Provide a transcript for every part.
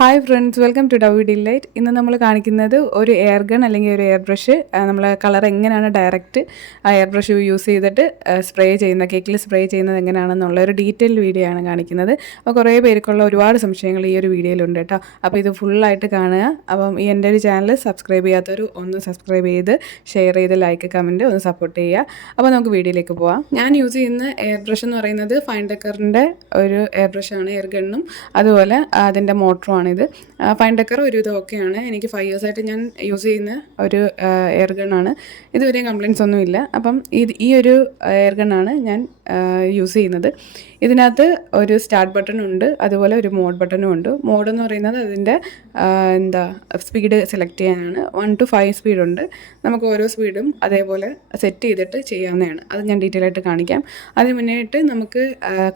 Hi friends, welcome to ഡവി delight. ഇന്ന് നമ്മൾ കാണിക്കുന്നത് ഒരു എയർ ഗൺ അല്ലെങ്കിൽ ഒരു എയർ ബ്രഷ്. നമ്മൾ കളർ എങ്ങനെയാണ് ഡയറക്റ്റ് ആ എയർ ബ്രഷ് യൂസ് ചെയ്തിട്ട് സ്പ്രേ ചെയ്യുന്ന കേക്കിൽ സ്പ്രേ ചെയ്യുന്നത് എങ്ങനെയാണെന്നുള്ള ഒരു ഡീറ്റെയിൽഡ് വീഡിയോ ആണ് കാണിക്കുന്നത്. അപ്പോൾ കുറേ പേർക്കുള്ള ഒരുപാട് സംശയങ്ങൾ ഈ ഒരു വീഡിയോയിലുണ്ട് കേട്ടോ. അപ്പോൾ ഇത് ഫുള്ളായിട്ട് കാണുക. അപ്പം ഈ എൻ്റെ ഒരു ചാനൽ സബ്സ്ക്രൈബ് ചെയ്യാത്തവർ ഒന്ന് സബ്സ്ക്രൈബ് ചെയ്ത് ഷെയർ ചെയ്ത് ലൈക്ക് കമൻറ്റ് ഒന്ന് സപ്പോർട്ട് ചെയ്യുക. അപ്പോൾ നമുക്ക് വീഡിയോയിലേക്ക് പോവാം. ഞാൻ യൂസ് ചെയ്യുന്ന എയർ ബ്രഷ് എന്ന് പറയുന്നത് ഫൈൻ ഡെക്കറിൻ്റെ ഒരു എയർ ബ്രഷാണ്. എയർ ഗണ്ണും അതുപോലെ അതിൻ്റെ മോട്ടറുമാണ്. ഇത് ഫൈൻ ഡെക്കർ ഒരു ഇത് ഓക്കെയാണ്. എനിക്ക് 5 years ആയിട്ട് ഞാൻ യൂസ് ചെയ്യുന്ന ഒരു എയർ ഗണ്ണാണ്. ഇതുവരെയും കംപ്ലയിൻറ്റ്സ് ഒന്നുമില്ല. അപ്പം ഈ ഒരു എയർ ഗണ്ണാണ് ഞാൻ യൂസ് ചെയ്യുന്നത്. ഇതിനകത്ത് ഒരു സ്റ്റാർട്ട് ബട്ടൺ ഉണ്ട്, അതുപോലെ ഒരു മോഡ് ബട്ടണും ഉണ്ട്. മോഡ് എന്ന് പറയുന്നത് അതിൻ്റെ സ്പീഡ് സെലക്ട് ചെയ്യാനാണ്. 1 to 5 സ്പീഡുണ്ട്. നമുക്ക് ഓരോ സ്പീഡും അതേപോലെ സെറ്റ് ചെയ്തിട്ട് ചെയ്യാവുന്നതാണ്. അത് ഞാൻ ഡീറ്റെയിൽ ആയിട്ട് കാണിക്കാം. അതിന് മുന്നേയായിട്ട് നമുക്ക്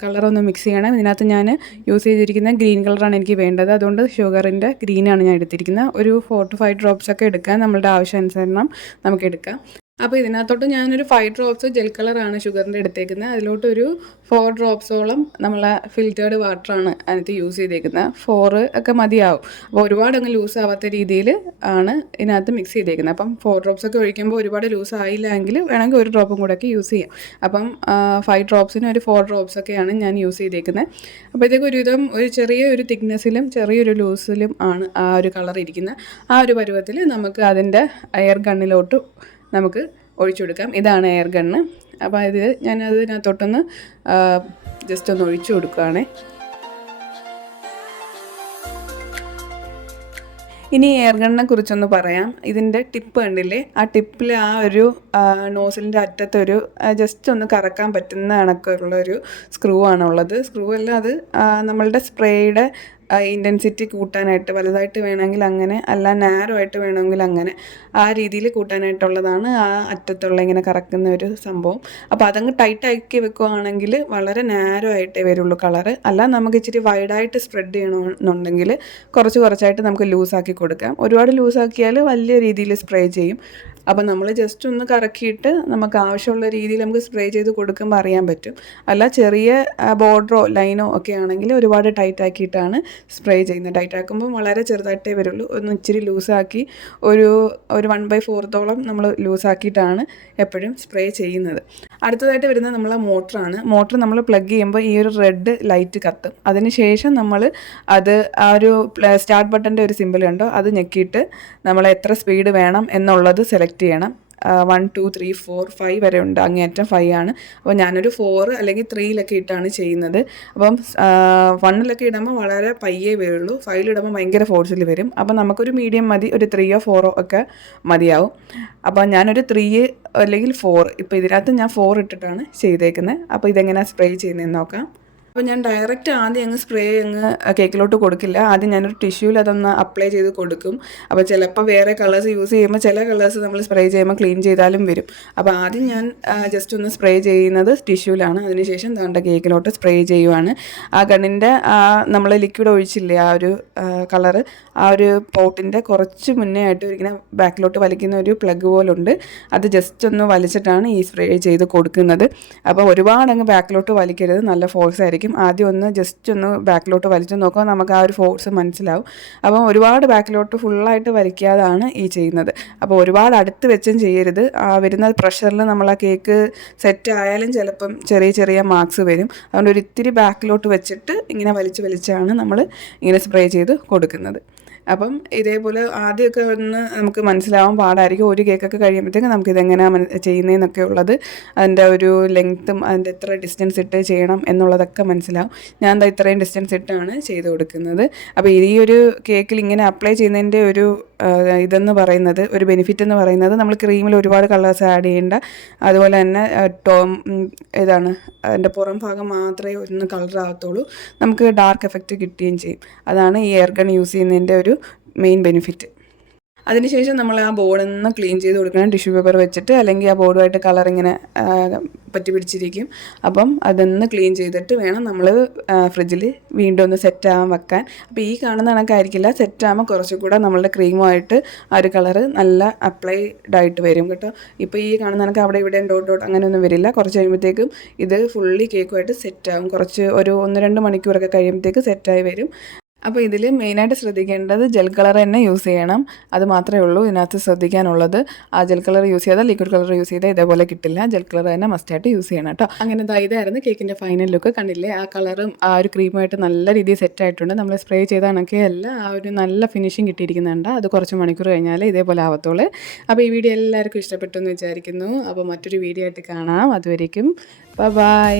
കളറൊന്ന് മിക്സ് ചെയ്യണം. ഇതിനകത്ത് ഞാൻ യൂസ് ചെയ്തിരിക്കുന്ന ഗ്രീൻ കളറാണ് എനിക്ക് വേണ്ടത്. അതുകൊണ്ട് ഷുഗറിൻ്റെ ഗ്രീനാണ് ഞാൻ എടുത്തിരിക്കുന്നത്. ഒരു 4 to 5 ഡ്രോപ്സ് ഒക്കെ എടുക്കാൻ നമ്മളുടെ ആവശ്യാനുസരണം നമുക്ക് എടുക്കാം. അപ്പോൾ ഇതിനകത്തോട്ട് ഞാനൊരു 5 ഡ്രോപ്സ് ജെൽ കളറാണ് ഷുഗറിൻ്റെ എടുത്തേക്കുന്നത്. അതിലോട്ടൊരു 4 ഡ്രോപ്സോളം നമ്മളെ ഫിൽറ്റേർഡ് വാട്ടറാണ് അതിനകത്ത് യൂസ് ചെയ്തേക്കുന്നത്. 4 ഒക്കെ മതിയാവും. അപ്പോൾ ഒരുപാട് അങ്ങ് ലൂസ് ആവാത്ത രീതിയിൽ ആണ് ഇതിനകത്ത് മിക്സ് ചെയ്തേക്കുന്നത്. അപ്പം 4 ഡ്രോപ്സ് ഒക്കെ ഒഴിക്കുമ്പോൾ ഒരുപാട് ലൂസ് ആയില്ല എങ്കിൽ വേണമെങ്കിൽ ഒരു ഡ്രോപ്പും കൂടെ ഒക്കെ യൂസ് ചെയ്യാം. അപ്പം 5 ഡ്രോപ്സിന് ഒരു 4 ഡ്രോപ്സ് ഒക്കെയാണ് ഞാൻ യൂസ് ചെയ്തേക്കുന്നത്. അപ്പോഴത്തേക്ക് ഒരുവിധം ഒരു ചെറിയൊരു തിക്നെസ്സിലും ചെറിയൊരു ലൂസിലും ആണ് ആ ഒരു കളർ ഇരിക്കുന്നത്. ആ ഒരു പരുവത്തിൽ നമുക്ക് അതിൻ്റെ എയർ ഗണ്ണിലോട്ട് നമുക്ക് ഒഴിച്ചു കൊടുക്കാം. ഇതാണ് എയർ ഗണ്ണ്. അപ്പോൾ ഞാൻ അതിനകത്തോട്ടൊന്ന് ജസ്റ്റ് ഒന്ന് ഒഴിച്ചു കൊടുക്കുകയാണേ. ഇനി എയർ ഗണ്ണിനെ കുറിച്ചൊന്ന് പറയാം. ഇതിൻ്റെ ടിപ്പ് കണ്ടില്ലേ? ആ ടിപ്പിൽ ആ ഒരു നോസിലിൻ്റെ അറ്റത്തൊരു ജസ്റ്റ് ഒന്ന് കറക്കാൻ പറ്റുന്ന കണക്കുള്ളൊരു സ്ക്രൂ ആണുള്ളത്. സ്ക്രൂ അല്ല, അത് നമ്മളുടെ സ്പ്രേയുടെ ഇൻറ്റൻസിറ്റി കൂട്ടാനായിട്ട് വലുതായിട്ട് വേണമെങ്കിൽ അങ്ങനെ, അല്ല നാരോ ആയിട്ട് വേണമെങ്കിൽ അങ്ങനെ, ആ രീതിയിൽ കൂട്ടാനായിട്ടുള്ളതാണ് ആ അറ്റത്തുള്ള ഇങ്ങനെ കറക്കുന്ന ഒരു സംഭവം. അപ്പോൾ അതങ്ങ് ടൈറ്റാക്കി വെക്കുകയാണെങ്കിൽ വളരെ നാരോ ആയിട്ടേ വരുള്ളൂ കളറ്. അല്ല നമുക്ക് ഇച്ചിരി വൈഡായിട്ട് സ്പ്രെഡ് ചെയ്യണമെന്നുണ്ടെങ്കിൽ കുറച്ചായിട്ട് നമുക്ക് ലൂസാക്കി കൊടുക്കാം. ഒരുപാട് ലൂസാക്കിയാൽ വലിയ രീതിയിൽ സ്പ്രേ ചെയ്യും. അപ്പോൾ നമ്മൾ ജസ്റ്റ് ഒന്ന് കറക്കിയിട്ട് നമുക്ക് ആവശ്യമുള്ള രീതിയിൽ നമുക്ക് സ്പ്രേ ചെയ്ത് കൊടുക്കുമ്പോൾ അറിയാൻ പറ്റും. അല്ല ചെറിയ ബോർഡറോ ലൈനോ ഒക്കെ ആണെങ്കിൽ ഒരുപാട് ടൈറ്റാക്കിയിട്ടാണ് സ്പ്രേ ചെയ്യുന്നത്. ടൈറ്റാക്കുമ്പോൾ വളരെ ചെറുതായിട്ടേ വരുള്ളൂ. ഒന്ന് ഇച്ചിരി ലൂസാക്കി ഒരു 1/4 നമ്മൾ ലൂസാക്കിയിട്ടാണ് എപ്പോഴും സ്പ്രേ ചെയ്യുന്നത്. അടുത്തതായിട്ട് വരുന്നത് നമ്മളെ മോട്ടറാണ്. മോട്ടർ നമ്മൾ പ്ലഗ് ചെയ്യുമ്പോൾ ഈ ഒരു റെഡ് ലൈറ്റ് കത്തും. അതിനുശേഷം നമ്മൾ ആ ഒരു സ്റ്റാർട്ട് ബട്ടൻ്റെ ഒരു സിമ്പിൾ ഉണ്ടോ അത് ഞെക്കിയിട്ട് നമ്മൾ എത്ര സ്പീഡ് വേണം എന്നുള്ളത് സെലക്ട് ചെയ്യണം. 1 2 3 4 5 വരെ ഉണ്ട്. അങ്ങേയറ്റം 5 ആണ്. അപ്പോൾ ഞാനൊരു 4 അല്ലെങ്കിൽ 3 ഇട്ടാണ് ചെയ്യുന്നത്. അപ്പം 1 ഇടുമ്പോൾ വളരെ പയ്യേ വരുള്ളൂ. 5 ഇടുമ്പോൾ ഭയങ്കര ഫോഴ്സിൽ വരും. അപ്പോൾ നമുക്കൊരു മീഡിയം മതി, ഒരു 3 or 4 ഒക്കെ മതിയാവും. അപ്പോൾ ഞാനൊരു 3 അല്ലെങ്കിൽ 4, ഇപ്പോൾ ഇതിനകത്ത് ഞാൻ 4 ഇട്ടിട്ടാണ് ചെയ്തേക്കുന്നത്. അപ്പോൾ ഇതെങ്ങനെയാണ് സ്പ്രേ ചെയ്യുന്നതെന്ന് നോക്കാം. അപ്പോൾ ഞാൻ ഡയറക്റ്റ് ആദ്യം സ്പ്രേ കേക്കിലോട്ട് കൊടുക്കില്ല. ആദ്യം ഞാനൊരു ടിഷ്യൂവിൽ അതൊന്ന് അപ്ലൈ ചെയ്ത് കൊടുക്കും. അപ്പോൾ ചിലപ്പോൾ വേറെ കളേഴ്സ് യൂസ് ചെയ്യുമ്പോൾ ചില കളേഴ്സ് നമ്മൾ സ്പ്രേ ചെയ്യുമ്പോൾ ക്ലീൻ ചെയ്താലും വരും. അപ്പോൾ ആദ്യം ഞാൻ ജസ്റ്റ് ഒന്ന് സ്പ്രേ ചെയ്യുന്നത് ടിഷ്യൂവിലാണ്. അതിനുശേഷം ദാണ്ട കേക്കിലോട്ട് സ്പ്രേ ചെയ്യുവാണ്. ആ ഗണ്ണിൻ്റെ നമ്മൾ ലിക്വിഡ് ഒഴിച്ചില്ലേ ആ ഒരു കളറ്, ആ ഒരു പോട്ടിൻ്റെ കുറച്ച് മുന്നേ ആയിട്ട് ഇങ്ങനെ ബാക്കിലോട്ട് വലിക്കുന്ന ഒരു പ്ലഗ് പോലുണ്ട്. അത് ജസ്റ്റ് ഒന്ന് വലിച്ചിട്ടാണ് ഈ സ്പ്രേ ചെയ്ത് കൊടുക്കുന്നത്. അപ്പോൾ ഒരുപാട് അങ്ങ് ബാക്കിലോട്ട് വലിക്കരുത്, നല്ല ഫോഴ്സ് ആയിരിക്കും. ആദ്യം ഒന്ന് ജസ്റ്റ് ഒന്ന് ബാക്കിലോട്ട് വലിച്ചു നോക്കുക, നമുക്ക് ആ ഒരു ഫോഴ്സ് മനസ്സിലാവും. അപ്പം ഒരുപാട് ബാക്കിലോട്ട് ഫുള്ളായിട്ട് വലിക്കാതാണ് ഈ ചെയ്യുന്നത്. അപ്പോൾ ഒരുപാട് അടുത്ത് വെച്ചും ചെയ്യരുത്. വരുന്ന പ്രഷറിൽ നമ്മൾ ആ കേക്ക് സെറ്റ് ആയാലും ചിലപ്പം ചെറിയ മാർക്സ് വരും. അതുകൊണ്ട് ഒരു ഇത്തിരി ബാക്കിലോട്ട് വെച്ചിട്ട് ഇങ്ങനെ വലിച്ചാണ് നമ്മൾ ഇങ്ങനെ സ്പ്രേ ചെയ്ത് കൊടുക്കുന്നത്. അപ്പം ഇതേപോലെ ആദ്യമൊക്കെ ഒന്ന് നമുക്ക് മനസ്സിലാവാൻ പാടായിരിക്കും. ഒരു കേക്കൊക്കെ കഴിയുമ്പോഴത്തേക്കും നമുക്കിതെങ്ങനെയാണ് ചെയ്യുന്നതെന്നൊക്കെ ഉള്ളത്, അതിൻ്റെ ഒരു ലെങ്ത്തും അതിൻ്റെ എത്ര ഡിസ്റ്റൻസ് ഇട്ട് ചെയ്യണം എന്നുള്ളതൊക്കെ മനസ്സിലാവും. ഞാൻ ഇത്രയും ഡിസ്റ്റൻസ് ഇട്ടാണ് ചെയ്ത് കൊടുക്കുന്നത്. അപ്പോൾ ഈ ഒരു കേക്കിൽ ഇങ്ങനെ അപ്ലൈ ചെയ്യുന്നതിൻ്റെ ഒരു ഇതെന്ന് പറയുന്നത്, ഒരു ബെനിഫിറ്റ് എന്ന് പറയുന്നത്, നമ്മൾ ക്രീമിൽ ഒരുപാട് കളേഴ്സ് ആഡ് ചെയ്യേണ്ട. അതുപോലെ തന്നെ അതിൻ്റെ പുറം ഭാഗം മാത്രമേ ഒന്ന് കളറാകത്തുള്ളൂ. നമുക്ക് ഡാർക്ക് എഫക്റ്റ് കിട്ടുകയും ചെയ്യും. അതാണ് ഈ എയർ ഗൺ യൂസ് ചെയ്യുന്നതിൻ്റെ ഒരു മെയിൻ ബെനിഫിറ്റ്. അതിനുശേഷം നമ്മൾ ആ ബോർഡൊന്ന് ക്ലീൻ ചെയ്ത് കൊടുക്കണം ടിഷ്യൂ പേപ്പർ വെച്ചിട്ട്, അല്ലെങ്കിൽ ആ ബോർഡുമായിട്ട് കളർ ഇങ്ങനെ പറ്റി പിടിച്ചിരിക്കും. അപ്പം അതൊന്ന് ക്ലീൻ ചെയ്തിട്ട് വേണം നമ്മൾ ഫ്രിഡ്ജിൽ വീണ്ടും ഒന്ന് സെറ്റാകാൻ വെക്കാൻ. അപ്പോൾ ഈ കാണുന്ന കണക്കായിരിക്കില്ല, സെറ്റാകുമ്പോൾ കുറച്ചുകൂടെ നമ്മളുടെ ക്രീമുമായിട്ട് ആ ഒരു കളറ് നല്ല അപ്ലൈഡ് ആയിട്ട് വരും കേട്ടോ. ഇപ്പോൾ ഈ കാണുന്ന കണക്ക് അവിടെ ഇവിടെ ഡോട്ട് അങ്ങനെയൊന്നും വരില്ല. കുറച്ച് കഴിയുമ്പോഴത്തേക്കും ഇത് ഫുള്ളി കേക്കുമായിട്ട് സെറ്റാകും. കുറച്ച് ഒരു 1-2 മണിക്കൂറൊക്കെ കഴിയുമ്പോഴത്തേക്ക് സെറ്റായി വരും. അപ്പോൾ ഇതിൽ മെയിനായിട്ട് ശ്രദ്ധിക്കേണ്ടത് ജെൽ കളർ തന്നെ യൂസ് ചെയ്യണം. അത് മാത്രമേ ഉള്ളൂ ഇതിനകത്ത് ശ്രദ്ധിക്കാനുള്ളത്. ആ ജെൽ കളർ യൂസ് ചെയ്താൽ ലിക്വിഡ് കളർ യൂസ് ചെയ്താൽ ഇതേപോലെ കിട്ടില്ല. ജെൽ കളർ തന്നെ മസ്റ്റായിട്ട് യൂസ് ചെയ്യണം കേട്ടോ. അങ്ങനെ ഇതായിരുന്നു കേക്കിൻ്റെ ഫൈനൽ ലുക്ക്. കണ്ടില്ലേ, ആ കളറും ആ ഒരു ക്രീമുമായിട്ട് നല്ല രീതിയിൽ സെറ്റ് ആയിട്ടുണ്ട്. നമ്മൾ സ്പ്രേ ചെയ്ത കണക്കെയല്ല, ആ ഒരു നല്ല ഫിനിഷിങ് കിട്ടിയിരിക്കുന്നുണ്ട്. അത് കുറച്ച് മണിക്കൂർ കഴിഞ്ഞാൽ ഇതേപോലെ ആവത്തുള്ളൂ. അപ്പോൾ ഈ വീഡിയോ എല്ലാവർക്കും ഇഷ്ടപ്പെട്ടു എന്ന് വിചാരിക്കുന്നു. അപ്പോൾ മറ്റൊരു വീഡിയോ ആയിട്ട് കാണാം. അതുവരേക്കും ബൈ.